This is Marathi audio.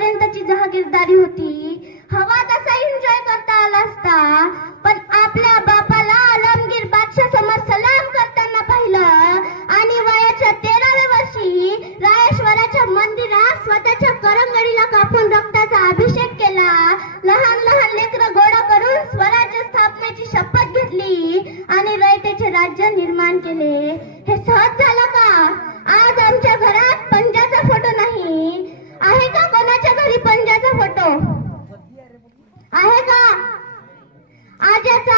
पर्यंतची जहागीरदारी होती. हवा तसा एन्जॉय करता आला असता, पण आपल्या बापाला आलमगीर बादशाह समोर सलाम करताना पाहिलं आणि वयाच्या 13व्या वर्षी रायेश्वराच्या मंदिरात स्वतःच्या करंगडीला कापून रक्ताचा अभिषेक केला. लहान लहान लेकरं गोळा करून स्वराज्य स्थापनेची शपथ घेतली आणि रयतेचे राज्य निर्माण केले. हे सहज झालं का? आज आमच्या घरात पंजाचा फोटो नाही. आहे का कोणाच्या घरी पंजाचा फोटो? आहे का? आज्याचा